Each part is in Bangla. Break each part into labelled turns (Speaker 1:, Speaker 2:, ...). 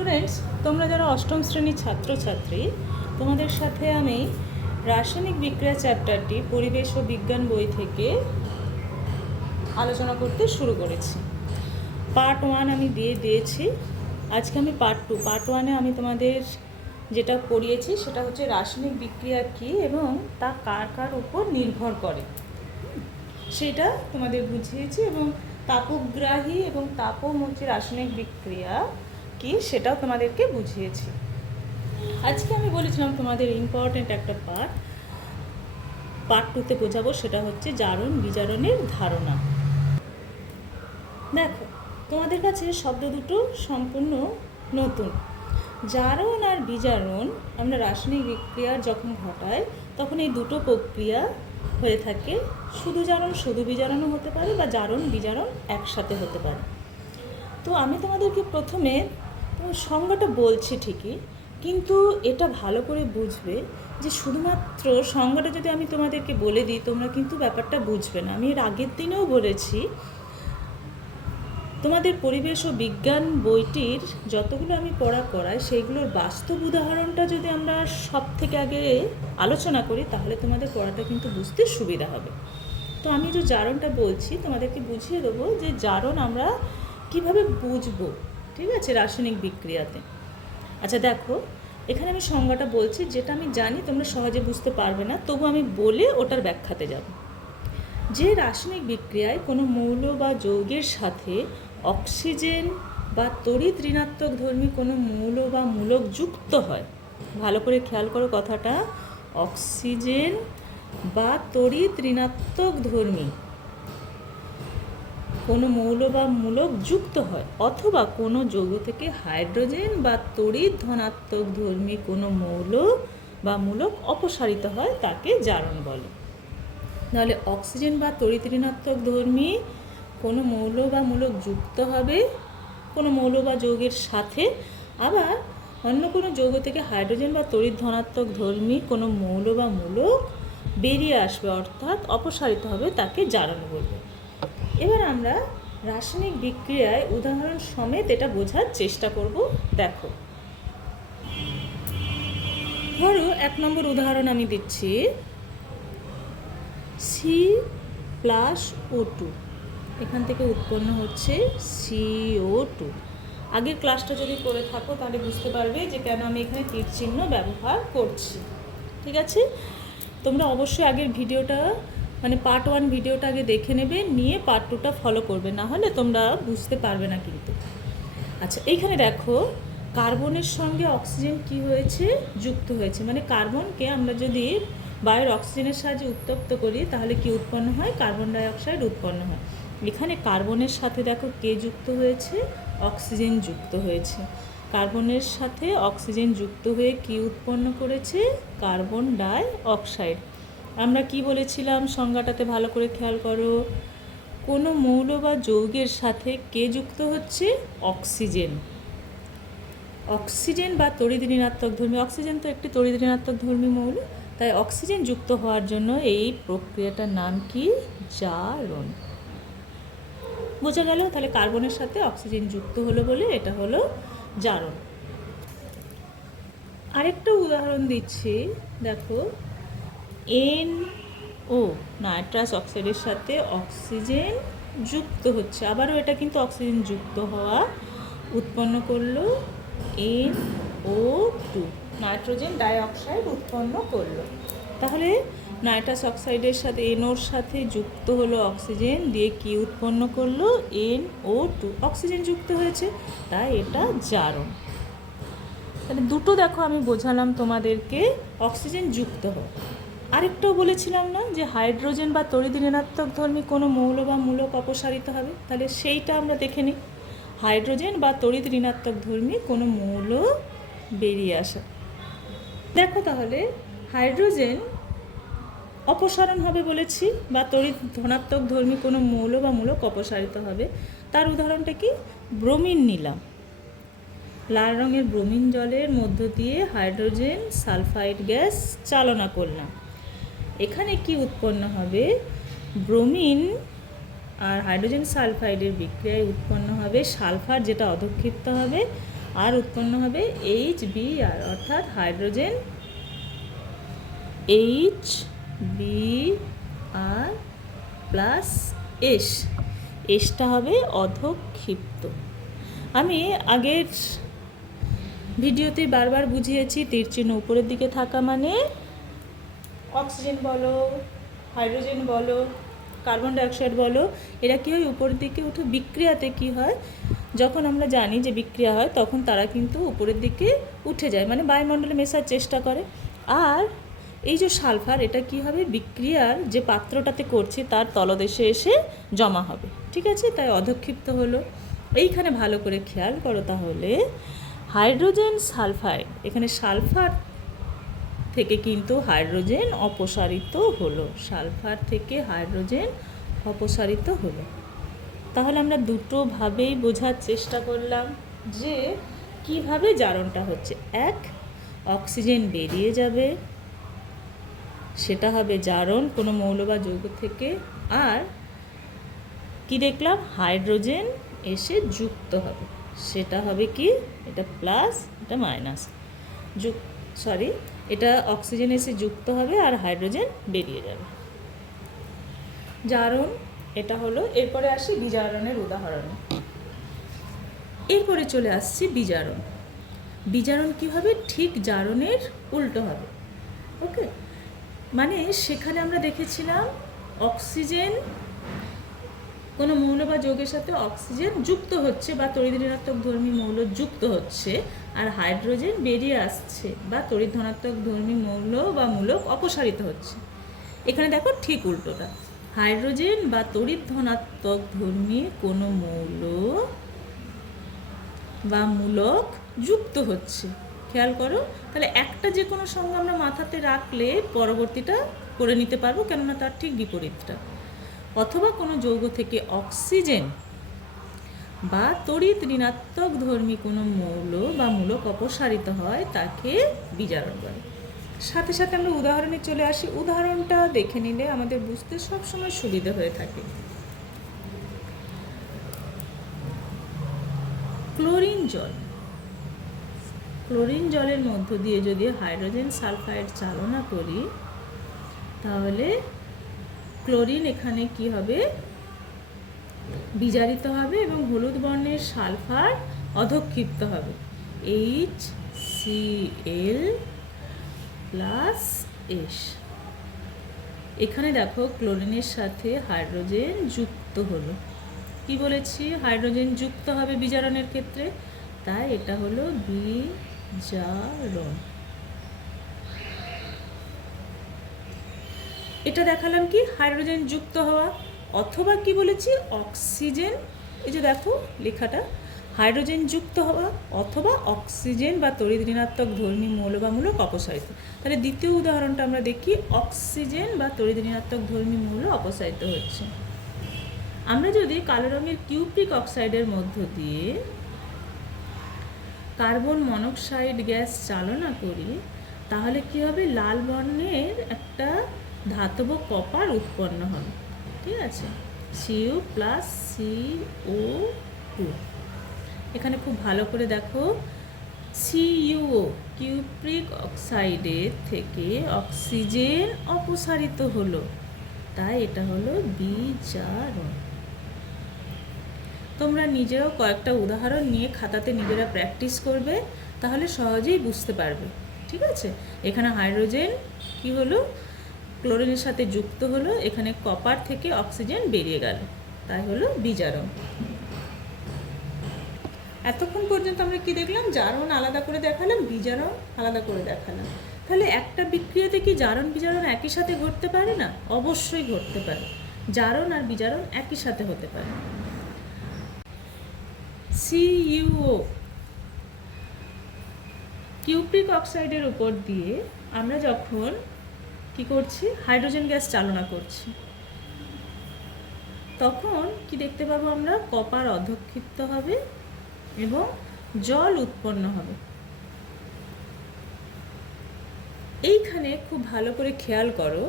Speaker 1: স্টুডেন্টস তোমরা যারা অষ্টম শ্রেণির ছাত্রছাত্রী, তোমাদের সাথে আমি রাসায়নিক বিক্রিয়া চ্যাপ্টারটি পরিবেশ ও বিজ্ঞান বই থেকে আলোচনা করতে শুরু করেছি। পার্ট ওয়ান আমি দিয়ে দিয়েছি। আজকে আমি পার্ট টু। পার্ট ওয়ানে আমি তোমাদের যেটা পড়িয়েছি, সেটা হচ্ছে রাসায়নিক বিক্রিয়া কী এবং তা কার কার উপর নির্ভর করে। সেটা তোমাদের বুঝিয়েছি এবং তাপগ্রাহী এবং তাপমুখী রাসায়নিক বিক্রিয়া কি সেটাও তোমাদেরকে বুঝিয়েছি। আজকে আমি বলেছিলাম তোমাদের ইম্পর্ট্যান্ট একটা পার্ট পার্ট টুতে বোঝাবো, সেটা হচ্ছে জারণ বিজারণের ধারণা। দেখো, তোমাদের কাছে শব্দ দুটো সম্পূর্ণ নতুন। জারণ আর বিজারণ আমরা রাসায়নিক বিক্রিয়ার যখন ঘটাই, তখন এই দুটো প্রক্রিয়া হয়ে থাকে। শুধু জারণ, শুধু বিজারণও হতে পারে বা জারণ, বিজারণ একসাথে হতে পারে। তো আমি তোমাদেরকে প্রথমে তোমার সংজ্ঞাটা বলছি ঠিকই, কিন্তু এটা ভালো করে বুঝবে যে শুধুমাত্র সংজ্ঞাটা যদি আমি তোমাদেরকে বলে দিই, তোমরা কিন্তু ব্যাপারটা বুঝবে না। আমি এর আগের দিনেও বলেছি, তোমাদের পরিবেশ ও বিজ্ঞান বইটির যতগুলো আমি পড়া করাই, সেইগুলোর বাস্তব উদাহরণটা যদি আমরা সব থেকে আগে আলোচনা করি, তাহলে তোমাদের পড়াটা কিন্তু বুঝতে সুবিধা হবে। তো আমি যে জারণটা বলছি, তোমাদেরকে বুঝিয়ে দেবো যে জারণ আমরা কীভাবে বুঝব। ঠিক আছে, রাসায়নিক বিক্রিয়াতে। আচ্ছা দেখো, এখানে আমি সংজ্ঞাটা বলছি, যেটা আমি জানি, তোমরা সহজে বুঝতে পারবে না, তবু আমি বলে ওটার ব্যাখ্যাতে যাব। যে রাসায়নিক বিক্রিয়ায় কোনো মৌল বা যৌগের সাথে অক্সিজেন বা তড়িৎ ঋণাত্মক ধর্মী কোনো মৌল বা মূলক যুক্ত হয়, ভালো করে খেয়াল করো কথাটা, অক্সিজেন বা তড়িৎ ঋণাত্মক ধর্মী কোনো মৌল বা মূলক যুক্ত হয়, অথবা কোনো যৌগ থেকে হাইড্রোজেন বা তড়িৎ ধনাত্মক ধর্মী কোনো মৌল বা মূলক অপসারিত হয় তাকে জারণ বলে। নাহলে অক্সিজেন বা তড়িৎ ঋণাত্মক ধর্মী কোনো মৌল বা মূলক যুক্ত হবে, কোনো মৌল বা যৌগের সাথে। আবার অন্য কোনো যৌগ থেকে হাইড্রোজেন বা তড়িৎ ধনাত্মক ধর্মী কোনো মৌল বা মূলক বেরিয়ে আসবে, অর্থাৎ অপসারিত হবে তাকে জারণ বলবে। এবার আমরা রাসায়নিক বিক্রিয়ায় উদাহরণ সমেত এটা বোঝার চেষ্টা করব, দেখো। ধরো এক নম্বর উদাহরণ আমি দিচ্ছি। সি প্লাস ও টু এখান থেকে উৎপন্ন হচ্ছে সিও টু আগের ক্লাসটা যদি করে থাকো তাহলে বুঝতে পারবে যে কেন আমি এখানে তীর চিহ্ন ব্যবহার করছি। ঠিক আছে? তোমরা অবশ্যই আগের ভিডিওটা মানে পার্ট ওয়ান ভিডিওটা আগে দেখে নেবে, নিয়ে পার্ট টুটা ফলো করবে, না হলে তোমরা বুঝতে পারবে না কিন্তু। আচ্ছা এইখানে দেখো, কার্বনের সঙ্গে অক্সিজেন কি হয়েছে? যুক্ত হয়েছে। মানে কার্বনকে আমরা যদি বায়ুর অক্সিজেনের সাহায্যে উত্তপ্ত করি, তাহলে কি উৎপন্ন হয়? কার্বন ডাই অক্সাইড উৎপন্ন হয়। এখানে কার্বনের সাথে দেখো কে যুক্ত হয়েছে? অক্সিজেন যুক্ত হয়েছে। কার্বনের সাথে অক্সিজেন যুক্ত হয়ে কি উৎপন্ন করেছে? কার্বন ডাই অক্সাইড আমরা কি বলেছিলাম? সংজ্ঞাটাতে ভালো করে খেয়াল করো। কোনো মৌল বা যৌগের সাথে কে যুক্ত হচ্ছে? অক্সিজেন। অক্সিজেন বা তড়িৎ ঋণাত্মক ধর্মী, অক্সিজেন তো একটি তড়িৎ ঋণাত্মক ধর্মী মৌল, তাই অক্সিজেন যুক্ত হওয়ার জন্য এই প্রক্রিয়াটার নাম কি? জারণ। বোঝা গেল? তাহলে কার্বনের সাথে অক্সিজেন যুক্ত হলো বলে এটা হলো জারণ। আরেকটা উদাহরণ দিচ্ছি। দেখো এন ও, নাইট্রাস অক্সাইডের সাথে অক্সিজেন যুক্ত হচ্ছে। আবারও এটা কিন্তু অক্সিজেন যুক্ত হওয়া উৎপন্ন করল N O two. Nitrogen dioxide উৎপন্ন করল। তাহলে নাইট্রাস অক্সাইডের সাথে এনওর সাথে যুক্ত হলো অক্সিজেন দিয়ে কি উৎপন্ন করল? N O two. অক্সিজেন যুক্ত হয়েছে, তাই এটা জারণ। তাহলে দুটো দেখো, আমি বোঝালাম তোমাদেরকে। অক্সিজেন যুক্ত হোক। আরেকটাও বলেছিলাম না যে হাইড্রোজেন বা তড়িৎ ঋণাত্মক ধর্মী কোনো মৌল বা মূলক অপসারিত হবে? তাহলে সেইটা আমরা দেখে নিই। হাইড্রোজেন বা তড়িৎ ঋণাত্মক ধর্মী কোনো মৌল বেরিয়ে আসা। দেখো তাহলে, হাইড্রোজেন অপসারণ হবে বলেছি বা তড়িৎ ধনাত্মক ধর্মী কোনো মৌল বা মূলক অপসারিত হবে। তার উদাহরণটা কি? ব্রোমিন নিলাম। লাল রঙের ব্রোমিন জলের মধ্য দিয়ে হাইড্রোজেন সালফাইড গ্যাস চালনা করলাম। এখানে কি উৎপন্ন হবে? ব্রোমিন আর হাইড্রোজেন সালফাইডের বিক্রিয়ায় উৎপন্ন হবে, সালফার যেটা অধক্ষিপ্ত হবে, আর উৎপন্ন হবে এইচ বি আর অর্থাৎ hydrogen H B R plus S এসটা হবে অধক্ষিপ্ত। আমি আগের ভিডিওতে বারবার বুঝিয়েছি, তীর চিহ্ন উপরের দিকে থাকা মানে অক্সিজেন বলো, হাইড্রোজেন বলো, কার্বন ডাইঅক্সাইড বলো, এরা কী হয় উপরের দিকে উঠে বিক্রিয়াতে কি হয়? যখন আমরা জানি যে বিক্রিয়া হয়, তখন তারা কিন্তু উপরের দিকে উঠে যায় মানে বায়ুমণ্ডলে মেশার চেষ্টা করে। আর এই যে সালফার, এটা কি হবে? বিক্রিয়ার যে পাত্রটাতে করছে, তার তলদেশে এসে জমা হবে। ঠিক আছে? তাই অধক্ষিপ্ত হলো। এইখানে ভালো করে খেয়াল করো তাহলে। হাইড্রোজেন সালফাইড, এখানে সালফার থেকে কিন্তু হাইড্রোজেন অপসারিত হলো। সালফার থেকে হাইড্রোজেন অপসারিত হলো। তাহলে আমরা দুটোভাবেই বোঝার চেষ্টা করলাম যে কীভাবে জারণটা হচ্ছে। এক, অক্সিজেন বেরিয়ে যাবে, সেটা হবে জারণ কোনো মৌল বা যৌগ থেকে। আর কি দেখলাম? হাইড্রোজেন এসে যুক্ত হবে। সেটা হবে কি? এটা প্লাস, এটা মাইনাস। যুক সরি এটা অক্সিজেন এসে যুক্ত হবে আর হাইড্রোজেন বেরিয়ে যাবে। জারণ, এটা হলো, এরপরে আসি বিজারণের উদাহরণ। এরপরে চলে আসছি বিজারণ। বিজারণ কী হবে? ঠিক জারণের উল্টো হবে। ওকে মানে সেখানে আমরা দেখেছিলাম অক্সিজেন কোনো মৌল বা যৌগের সাথে অক্সিজেন যুক্ত হচ্ছে বা তড়িৎ ঋণাত্মক ধর্মী মৌল যুক্ত হচ্ছে আর হাইড্রোজেন বেরিয়ে আসছে বা তড়িৎ ধনাত্মক ধর্মী মৌল বা মূলক অপসারিত হচ্ছে। এখানে দেখো ঠিক উল্টোটা। হাইড্রোজেন বা তড়িৎ ধনাত্মক ধর্মী কোনো মৌল বা মূলক যুক্ত হচ্ছে। খেয়াল করো, তাহলে একটা যে কোনো সঙ্গে আমরা মাথাতে রাখলে পরবর্তীটা করে নিতে পারব, কেননা তার ঠিক বিপরীতটা। অথবা কোনো যৌগ থেকে অক্সিজেন বা তড়িৎ ঋণাত্মক ধর্মী কোনো মৌল বা মূলক অপসারিত হয়, তাকে বিজারণ বলে। সাথে সাথে আমরা উদাহরণে চলে আসি। উদাহরণটা দেখে নিলে আমাদের বুঝতে সবসময় সুবিধা হয়ে থাকে। ক্লোরিন জল। ক্লোরিন জলের মধ্য দিয়ে যদি হাইড্রোজেন সালফাইড চালনা করি, তাহলে ক্লোরিন এখানে কি হবে? বিজারিত হবে এবং হলুদ বর্ণের সালফার অধক্ষিপ্ত হবে। H C L plus S এখানে দেখো ক্লোরিনের সাথে হাইড্রোজেন যুক্ত হলো। কি বলেছি? হাইড্রোজেন যুক্ত হবে বিজারণের ক্ষেত্রে। তাই এটা হলো বিজারণ। এটা দেখালাম কি? হাইড্রোজেন যুক্ত হওয়া অথবা কি বলেছি? অক্সিজেন। এই যে দেখো লেখাটা। হাইড্রোজেন যুক্ত হওয়া অথবা অক্সিজেন বা তড়িৎ ঋণাত্মক ধর্মী মৌল বা মূলক অপসারিত। তাহলে দ্বিতীয় উদাহরণটা আমরা দেখি। অক্সিজেন বা তড়িৎ ঋণাত্মক ধর্মী মৌল অপসারিত হচ্ছে। আমরা যদি কালো রঙের কিউপ্রিক অক্সাইডের মধ্য দিয়ে কার্বন মনোক্সাইড গ্যাস চালনা করি, তাহলে কি হবে? লাল বর্ণের একটা ধাতব কপার উৎপন্ন হবে। ঠিক আছে? সিইউ প্লাস সিও টু এখানে খুব ভালো করে দেখো। সিইউও কিউপ্রিক অক্সাইডের থেকে অক্সিজেন অপসারিত হলো। তাই এটা হলো বিজারণ। তোমরা নিজেরাও কয়েকটা উদাহরণ নিয়ে খাতাতে নিজেরা প্র্যাকটিস করবে, তাহলে সহজেই বুঝতে পারবে। ঠিক আছে? এখানে হাইড্রোজেন কি হলো? ক্লোরিনের সাথে যুক্ত হলো, এখানে কপার থেকে অক্সিজেন বেরিয়ে গেল। তাই হলো বিজারণ। এতক্ষণ পর্যন্ত আমরা কি দেখলাম? জারণ আলাদা করে দেখালাম, বিজারণ আলাদা করে দেখালাম। তাহলে একটা বিক্রিয়াতে কি জারণ, বিজারণ একই সাথে ঘটতে পারে না? অবশ্যই ঘটতে পারে। জারণ আর বিজারণ একই সাথে হতে পারে। সিইউও, কিউপ্রিক অক্সাইডের উপর দিয়ে আমরা যখন কি করছি? হাইড্রোজেন গ্যাস চালনা করছি। তখন কি দেখতে পাবো আমরা? কপার অধক্ষিপ্ত হবে এবং জল উৎপন্ন হবে। এইখানে খুব ভালো করে খেয়াল করো,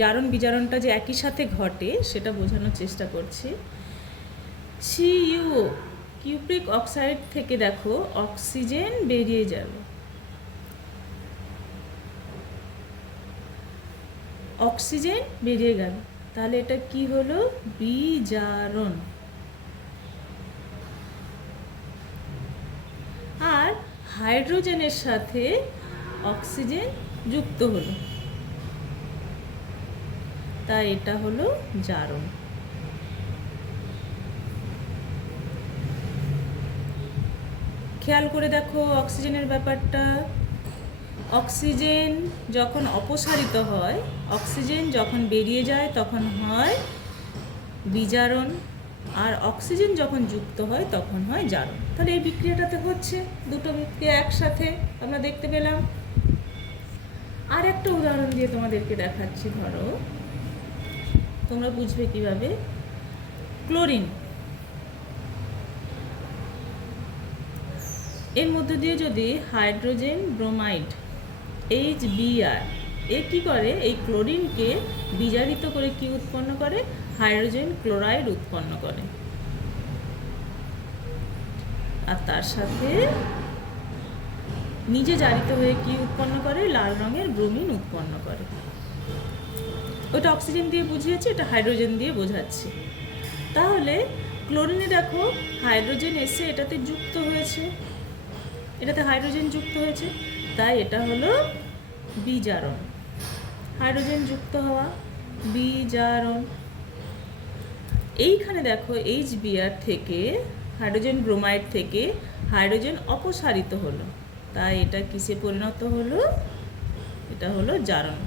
Speaker 1: জারণ বিজারণটা যে একই সাথে ঘটে, সেটা বোঝানোর চেষ্টা করছি। সিইউ কিউপ্রিক অক্সাইড থেকে দেখো অক্সিজেন বেরিয়ে যাবে। অক্সিজেন বেরিয়ে গেল। তাহলে এটা কি হলো? বিজারণ। আর হাইড্রোজেনের সাথে অক্সিজেন যুক্ত হলো। তাই এটা হলো জারণ। খেয়াল করে দেখো অক্সিজেনের ব্যাপারটা। অক্সিজেন যখন অপসারিত হয় অক্সিজেন যখন বেরিয়ে যায় তখন হয় বিজারণ, আর অক্সিজেন যখন যুক্ত হয় তখন হয় জারণ। তাহলে এই বিক্রিয়াটাতে হচ্ছে দুটো বিক্রিয়া একসাথে আমরা দেখতে পেলাম। আর একটা উদাহরণ দিয়ে তোমাদেরকে দেখাচ্ছি, ধরো। তোমরা বুঝবে কীভাবে? ক্লোরিন। এর মধ্যে দিয়ে যদি hydrogen bromide, H B R এ কী করে এই ক্লোরিনকে বিজারিত করে কি উৎপন্ন করে? হাইড্রোজেন ক্লোরাইড উৎপন্ন করে। আর তার সাথে নিজে জারিত হয়ে কি উৎপন্ন করে? লাল রঙের ব্রোমিন উৎপন্ন করে। ওটা অক্সিজেন দিয়ে বুঝিয়েছি, এটা হাইড্রোজেন দিয়ে বোঝাচ্ছি। তাহলে ক্লোরিনে দেখো, হাইড্রোজেন এসে এটাতে যুক্ত হয়েছে। এটাতে হাইড্রোজেন যুক্ত হয়েছে। তাই এটা হলো বিজারণ। হাইড্রোজেন যুক্ত হওয়া বিজারণ এইখানে দেখো এইচ বিআর থেকে হাইড্রোজেন ব্রোমাইড থেকে হাইড্রোজেন অপসারিত হলো। তাই এটা কিসে পরিণত হলো? এটা হলো জারণ।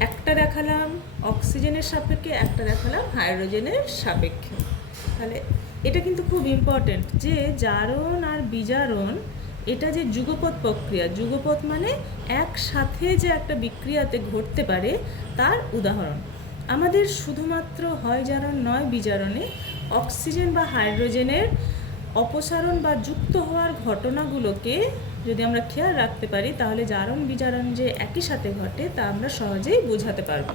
Speaker 1: একটা দেখালাম অক্সিজেনের সাপেক্ষে, একটা দেখালাম হাইড্রোজেনের সাপেক্ষে। তাহলে এটা কিন্তু খুব ইম্পর্টেন্ট যে জারণ আর বিজারণ এটা যে যুগপৎ প্রক্রিয়া, যুগপৎ মানে একসাথে যে একটা বিক্রিয়াতে ঘটতে পারে তার উদাহরণ। আমাদের শুধুমাত্র হয় জারণ নয় বিজারণে অক্সিজেন বা হাইড্রোজেনের অপসারণ বা যুক্ত হওয়ার ঘটনাগুলোকে যদি আমরা খেয়াল রাখতে পারি, তাহলে জারণ বিজারণ যে একই সাথে ঘটে, তা আমরা সহজেই বোঝাতে পারব।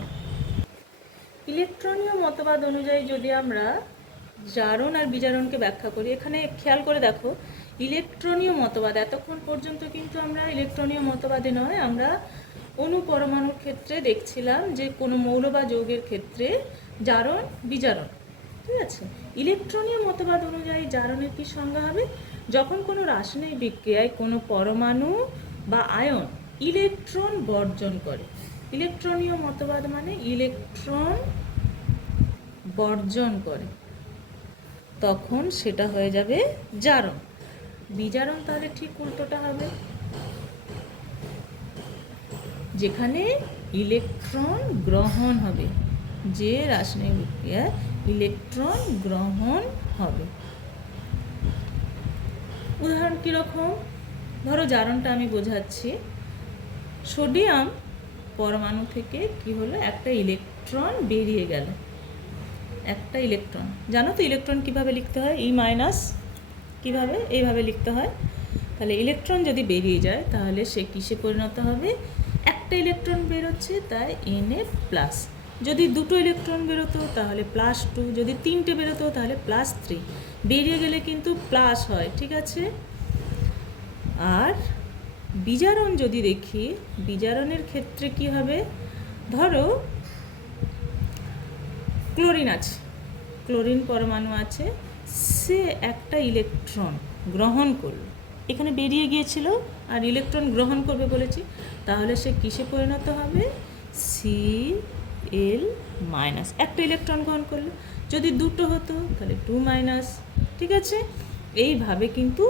Speaker 1: ইলেকট্রনীয় মতবাদ অনুযায়ী যদি আমরা জারণ আর বিজারণকে ব্যাখ্যা করি। এখানে খেয়াল করে দেখো, ইলেকট্রনীয় মতবাদ, এতক্ষণ পর্যন্ত কিন্তু আমরা ইলেকট্রনীয় মতবাদে নয়, আমরা অণু পরমাণুর ক্ষেত্রে দেখছিলাম যে কোনো মৌল বা যৌগের ক্ষেত্রে জারণ, বিজারণ, ঠিক আছে? ইলেকট্রনীয় মতবাদ অনুযায়ী জারণের কি সংজ্ঞা হবে? যখন কোনো রাসায়নিক বিক্রিয়ায় কোনো পরমাণু বা আয়ন ইলেকট্রন বর্জন করে। ইলেকট্রনীয় মতবাদ মানে ইলেকট্রন বর্জন করে। তখন সেটা হয়ে যাবে জারণ। বিজারণ তাহলে ঠিক উল্টোটা হবে। যেখানে ইলেকট্রন গ্রহণ হবে, যে রাসায়নিক বিক্রিয়ায় ইলেকট্রন গ্রহণ হবে। উদাহরণ কীরকম ধরো জারণটা আমি বোঝাচ্ছি। সোডিয়াম পরমাণু থেকে কি হলো? একটা ইলেকট্রন বেরিয়ে গেল। একটা ইলেকট্রন জানো তো ইলেকট্রন কীভাবে লিখতে হয়? ই মাইনাস কীভাবে? এইভাবে লিখতে হয়। তাহলে ইলেকট্রন যদি বেরিয়ে যায়, তাহলে সে কিসে পরিণত হবে? একটা ইলেকট্রন বেরোচ্ছে, তাই এন এ প্লাস যদি দুটো ইলেকট্রন বেরোতো, তাহলে প্লাস টু যদি তিনটে বেরোতো, তাহলে প্লাস থ্রি বেরিয়ে গেলে কিন্তু প্লাস হয়, ঠিক আছে? আর বিজারণ যদি দেখি, বিজারণের ক্ষেত্রে কি হবে? ধরো ক্লোরিন আছে। ক্লোরিন পরমাণু আছে। সে একটা ইলেকট্রন গ্রহণ করল। এখানে বেরিয়ে গিয়েছিল আর ইলেকট্রন গ্রহণ করবে বলেছি। তাহলে সে কিসে পরিণত হবে? সি এল মাইনাস একটা ইলেকট্রন গ্রহণ করল। যদি দুটো হতো, তাহলে টু মাইনাস ঠিক আছে? এইভাবে কিন্তু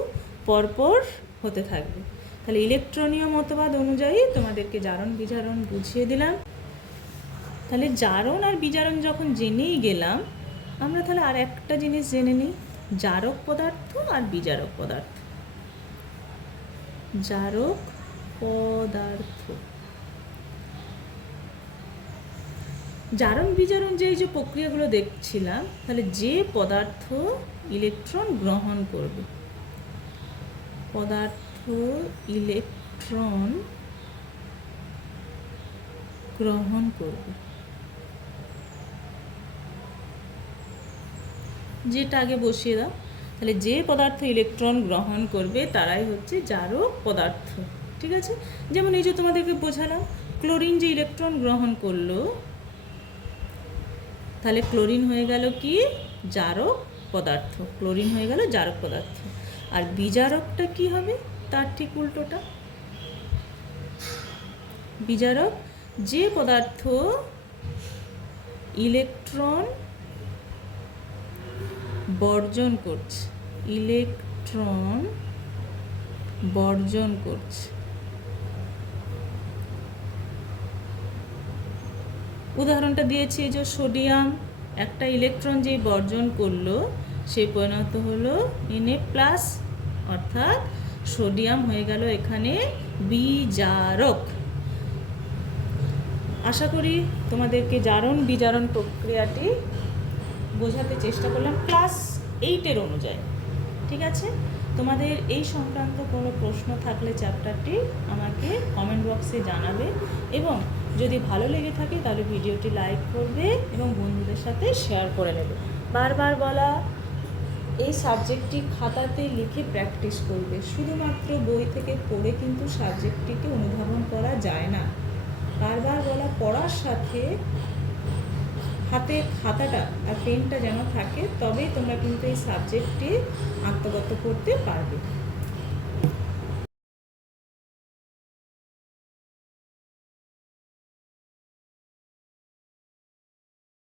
Speaker 1: পরপর হতে থাকবে। তাহলে ইলেকট্রনীয় মতবাদ অনুযায়ী তোমাদেরকে জারণ বিজারণ বুঝিয়ে দিলাম। তাহলে জারণ আর বিজারণ যখন জেনেই গেলাম, আমরা তাহলে আর একটা জিনিস জেনে নিই, জারক পদার্থ আর বিজারক পদার্থ। জারক পদার্থ। জারণ বিজারণ যে যে প্রক্রিয়াগুলো দেখছিলাম, তাহলে যে পদার্থ ইলেকট্রন গ্রহণ করবে? পদার্থ ইলেকট্রন গ্রহণ করবে। যেটা আগে বসিয়ে দাও। তাহলে যে পদার্থ ইলেকট্রন গ্রহণ করবে, তারাই হচ্ছে জারক পদার্থ, ঠিক আছে? যেমন এই যে তোমাদেরকে বোঝালাম ক্লোরিন যে ইলেকট্রন গ্রহণ করল, তাহলে ক্লোরিন হয়ে গেল কি? জারক পদার্থ ক্লোরিন হয়ে গেল জারক পদার্থ। আর বিজারকটা কি হবে? তার ঠিক উল্টোটা। বিজারক যে পদার্থ ইলেকট্রন বর্জন করছে। ইলেকট্রন বর্জন করছে। উদাহরণটা দিয়েছি যে সোডিয়াম, একটা ইলেকট্রন যেই বর্জন করল, সে পরিণত হলো এনএ প্লাস অর্থাৎ সোডিয়াম হয়ে গেল এখানে বিজারক। আশা করি তোমাদেরকে জারণ বিজারণ প্রক্রিয়াটি বোঝাতে চেষ্টা করলাম ক্লাস এইটের অনুযায়ী, ঠিক আছে? তোমাদের এই সংক্রান্ত কোনো প্রশ্ন থাকলে চ্যাপ্টারটি আমাকে কমেন্ট বক্সে জানাবে এবং যদি ভালো লেগে থাকে তাহলে ভিডিওটি লাইক করবে এবং বন্ধুদের সাথে শেয়ার করে নেবে। বারবার বলা, এই সাবজেক্টটি খাতাতে লিখে প্র্যাকটিস করবে। শুধুমাত্র বই থেকে পড়ে কিন্তু সাবজেক্টটিকে অনুধাবন করা যায় না। বারবার বলা, পড়ার সাথে হাতে খাতাটা আর পেনটা যেন থাকে তবেই তোমরা কিন্তু এই সাবজেক্টটি আত্মগত করতে পারবে।